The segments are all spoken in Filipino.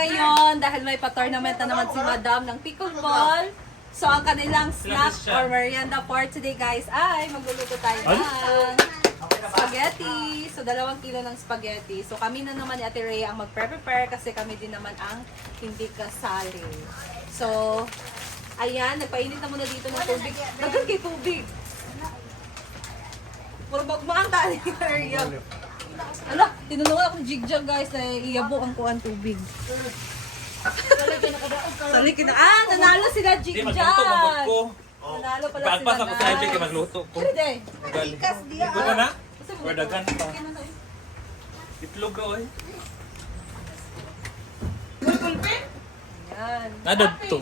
ngayon dahil may pa-tournament na naman si Madam ng pickleball. So, ang kanilang snack or merienda for today, guys, ay magluluto tayo ng spaghetti. So, 2 kilo ng spaghetti. So, kami na naman ni Ate Rhea ang mag-prepare kasi kami din naman ang hindi kasali. So, ayan, nagpainit na muna dito ng tubig. Dagan kay tubig. Puro bagmaan tayo ni Rhea. Ala, tinulungan akong jigjag, guys, na iyabo ang kuhan tubig. Sali kita. Ah, nanalo sila jigjag. Nanalo pala sila. Pagpas ako sa ibig kay magluto ko. Pwede. Ikas diya. Ito na? Or dagan pa. Itlog ka oy. Yan. Nadadto.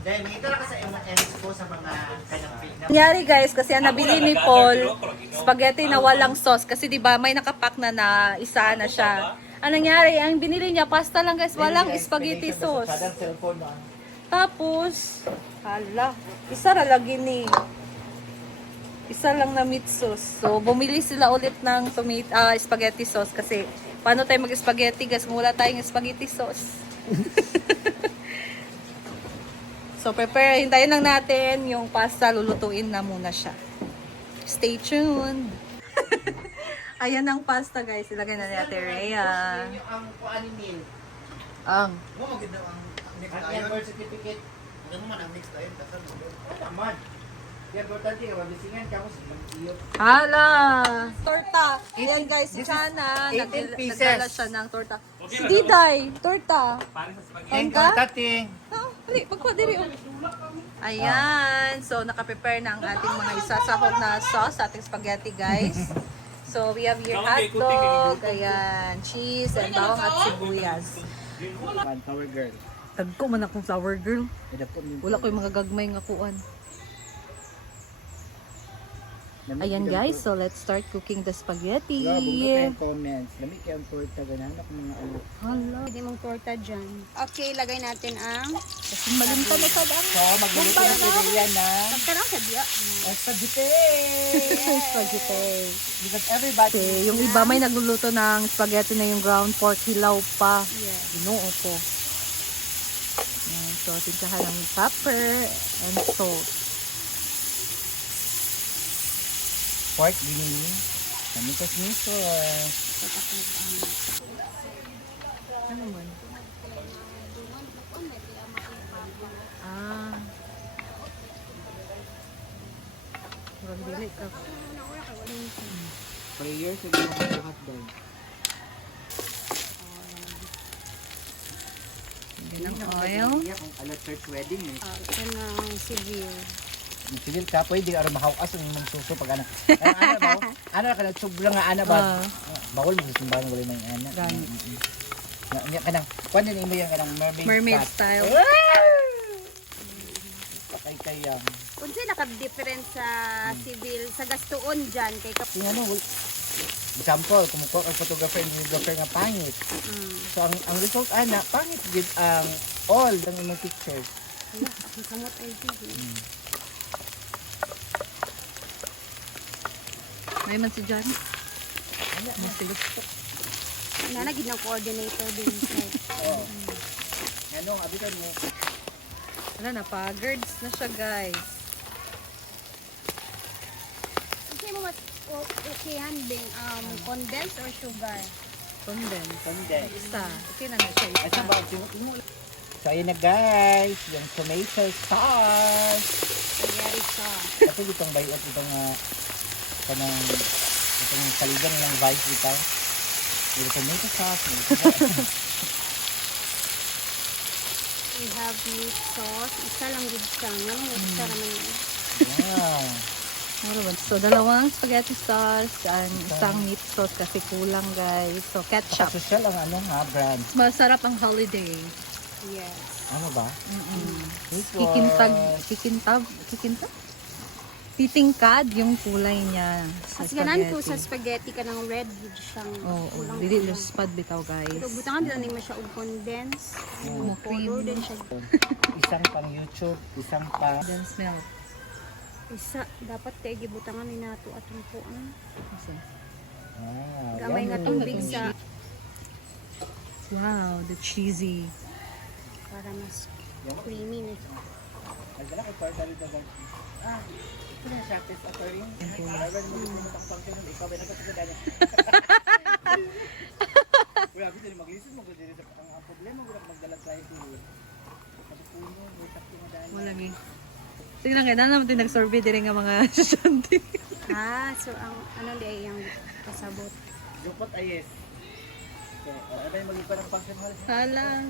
Dahil may tara ka sa expo sa mga kanyang na Nangyari guys, kasi ang nabili ni Paul, spaghetti na walang sauce. Kasi di ba may nakapack na isa na siya. Ang nangyari, ang binili niya, pasta lang guys, walang spaghetti sauce. Tapos, hala, isa na lagi ni. Isa lang na meat sauce. So, bumili sila ulit ng spaghetti sauce kasi paano tayo mag-spaghetti guys kung wala tayong spaghetti sauce. So, prepare. Hintayin lang natin yung pasta. Lulutuin na muna siya. Stay tuned. Ayan ang pasta, guys. Ilagay na ni Ate Rhea. ang kuan ni Neil. Ang. Mo maganda ang next iron birth certificate. Ano man ang next iron tasan mo. Naman. Yan importante yung bisingan ka mo sa iyo. Hala! Torta. Ayan, guys. Si Chana. 18 pieces. Nagdala siya ng torta. Si Diday. Torta. Tangka? Tating. Dali, pagpadiri. Ayan. So, nakaprepare na ang ating mga isasahog na sauce sa ating spaghetti, guys. So, we have here hotdog, ayan, cheese, and bawang at sibuyas. Power girl. Tagko man akong flower girl. Wala ko yung mga gagmay nga kuan. Ayan guys, so let's start cooking the spaghetti. Comments. Lami kayong torta ganan ako mga ano. Hala. Pwede mong torta dyan. Okay, lagay natin ang Kasi malimta na sa daan. So, magluluto na si Rhea na pagkarang sa diya. spaghetti. Spaghetti. Because everybody Okay, yung iba may nagluluto ng spaghetti na yung ground pork hilaw pa. Yeah. Inuo ko. Ayan, so, tinsahan ng pepper and salt. pork ginini. Kami kas miso. Ano man? Ah. Murag dili ka. Prayer sa mga hotdog. Yan ang oil. Kung ala church wedding eh. Ito na ang civil. Civil ka pwede aron mahawas ang imong suso pag ana. Ano ka na tsugla nga ana ba? Bawal mo simbahan wala nang ana. Gani. Nya kanang kuan din imo yang kanang Mermaid cut. style. Patay kayang. Kung sa'yo naka-different sa civil, sa gastoon dyan, kay Yung ano, example, kumukuha ang photographer and videographer nga pangit. So ang result ana pangit gid ang all ng imong pictures. Wala, ang kamot ay civil. May man si John. Ana May si Gusto. Nanagid ng coordinator din. oh. Ano, abitan mo. Wala na, pa-girds na siya guys. Kung sa'yo mo mas okay handling, condensed or sugar? Condensed. Condense. Isa. Okay na na siya isa. Asa ba So ayun na guys, yung tomato sauce. Nagyari sa. Kasi itong bayot itong itong kaligang ng vice ito. Yung tomato sauce. We have meat sauce. Isa lang good siya. Ngayon, isa naman yun. Wow. Ano ba? So, 2 spaghetti sauce and isang meat sauce kasi kulang guys. So, ketchup. Social ang ano ha, brand. Masarap ang holiday. Yes. Ano ba? This Kikintab? Titingkad yung kulay niya. Sa Kasi ganan po spaghetti. sa spaghetti ka ng red good siyang Oo, kulang. dili just spad bitaw guys. Pero butangan din naman siya og condense. Mo Color cream. din siya. Isang pang YouTube, isang pa. Then smell. Isa, dapat tayo gibutangan ni nato atong kuan. Kasi, Wow. Gamay nga yummy. tubig sa Wow, the cheesy. Para mas creamy nito. Ay, dala kay Torta rin ng ito na siya, test ako rin. Ay, mo dito mo function nun, ikaw ba nagkakaganda niya? Uy, abis din mag-listen mo, kung ang problema ko lang magdala tayo ito. Kasi puno, may sakto na dahil. Wala nga. Sige lang, kaya naman din nag-survey din nga mga estudyante. So ang ano di ay yung kasabot. Jupot ay yes. Okay, ano tayo mag-ipa ng function hall? Salang.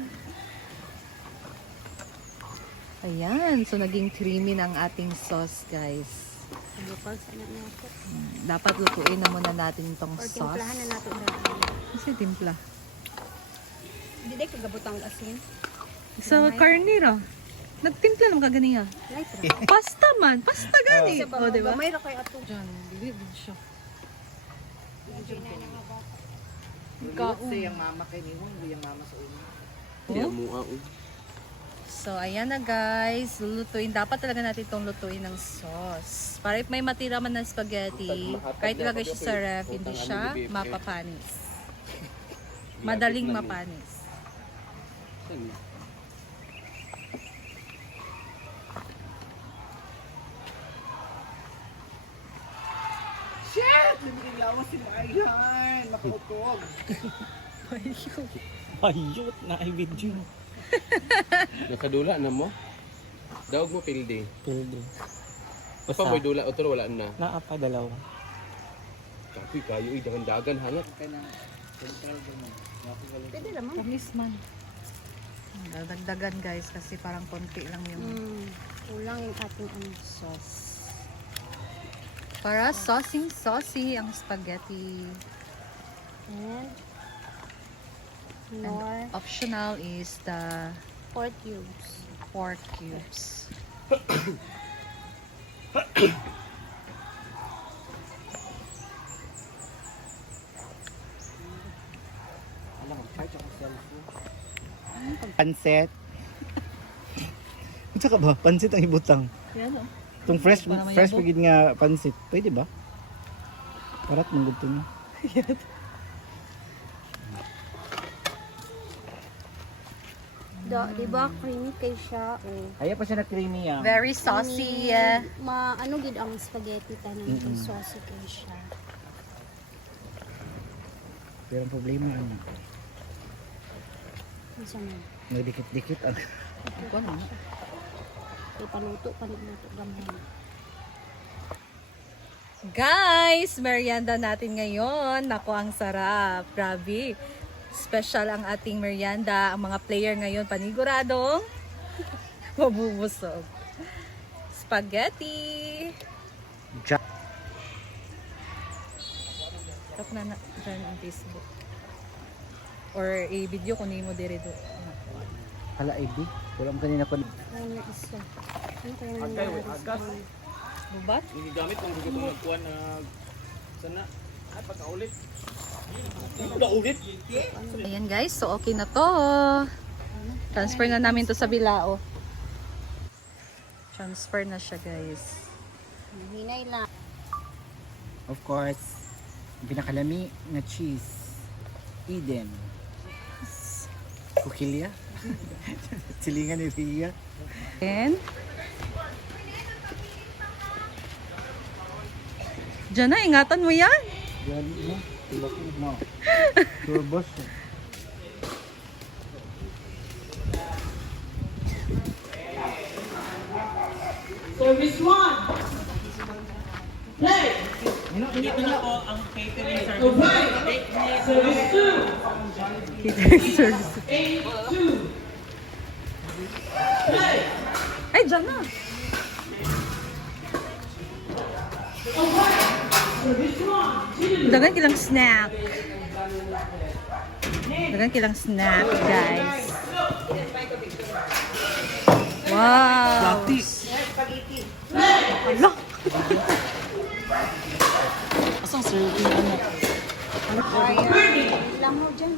Ayan, so naging creamy ng ating sauce, guys. Bukal sa na nato. Dapat lutuin na muna natin itong Or sauce. timplahan na nato daan. Kasi timpla. Hindi day kagabot ang asin. So, karne ra. Nagtimpla naman kagani nga. Light ra. Pasta man. Pasta gani. Sa O, diba? gamay ra kay ato. Diyan, dili din siya. Medyo na nga ba. Lulut siya yung mama kay Nihon, yung mama sa una. So, ayan na guys. Lulutuin. Dapat talaga natin itong lutuin ng sauce. Para if may matira man na spaghetti, kahit ilagay siya sa ref, hindi siya mapapanis. Madaling mapanis. Shit! Hindi lawas si Marian! Makautog! Ayot na ay video. Nakadula na mo? Daog mo pildi. Pildo. Pa mo'y dula otro wala na. Naapa dalawa. Tapi kayo dagan-dagan hangat. Kaya ng central ganun. Pwede naman. Tamis man. Dagdagan guys kasi parang konti lang yung Kulang yung ating ano. sauce. Para saucy ang spaghetti. And And more optional is the 4 cubes. pork cubes. Alam mo, charge ako cellphone. Pansit. Ano ka ba? Pansit ang ibutang. Yan o. Itong fresh, Para mayabo. fresh pagid nga pansit. Pwede ba? Parat mong gusto niyo. Di ba creamy kay siya? Kaya pa siya na creamy ah. Very saucy. Ano gid ang spaghetti tanan kay sauce kay siya. Pero ang problema ano, Unsa man? nagdikit-dikit ang Kay paluto gamay. Guys, merienda natin ngayon. Naku, ang sarap. Grabe. Special ang ating merienda. Ang mga player ngayon, paniguradong mabubusog. Spaghetti. Tap na dyan ang Facebook. Or i-video ko ni mo dire do. hala ID. Wala mo kanina pa. Ano na isa? Ano kaya nangyari? Bubat? Ginigamit ng gusto kong nagkuhan na sana. Ay, pagkaulit. Ayan guys, so okay na to. Transfer na namin to sa Bilao. Transfer na siya guys. Hinay lang. Of course, ang pinakalami na cheese. Eden. Kukilya. Silingan ni Ria. And diyan na, ingatan mo yan. Yan mo. Tulakid mo. Turbos. Service 1. Play. Ito na po ang catering service. Okay. Service 2. Catering service. 8-2. Play. Ay, diyan na. Okay. Service 1. Dagan kilang snack. Dagan kilang snack, guys. Wow. Ala. Asang serving ano? Ilang mo dyan.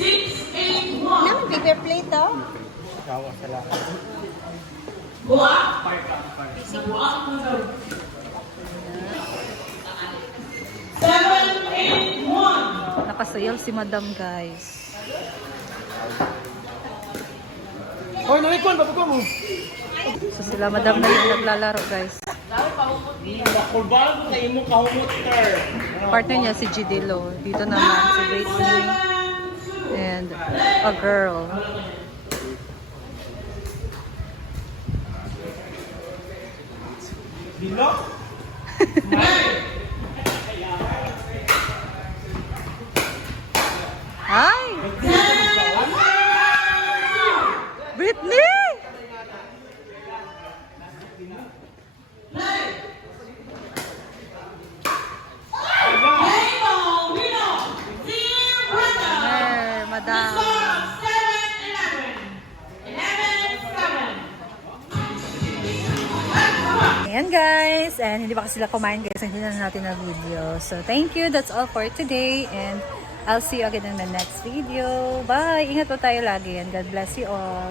6-8-1. Naman paper plate to. Buwak. Buwak. 7-8-1. Nakasayaw si Madam, guys. Oh, nalikon, papuko mo. So sila madam na yung naglalaro guys. Kulbago kayo mo kahumot, sir. Partner niya si Gidilo. Dito naman si Brittany and a girl. Dilo? Hi! Brittany! Madam. Ayan guys, and hindi pa kasi sila kumain guys, hindi na natin na video. So thank you, that's all for today, and I'll see you again in my next video. Bye! Ingat po tayo lagi, and God bless you all.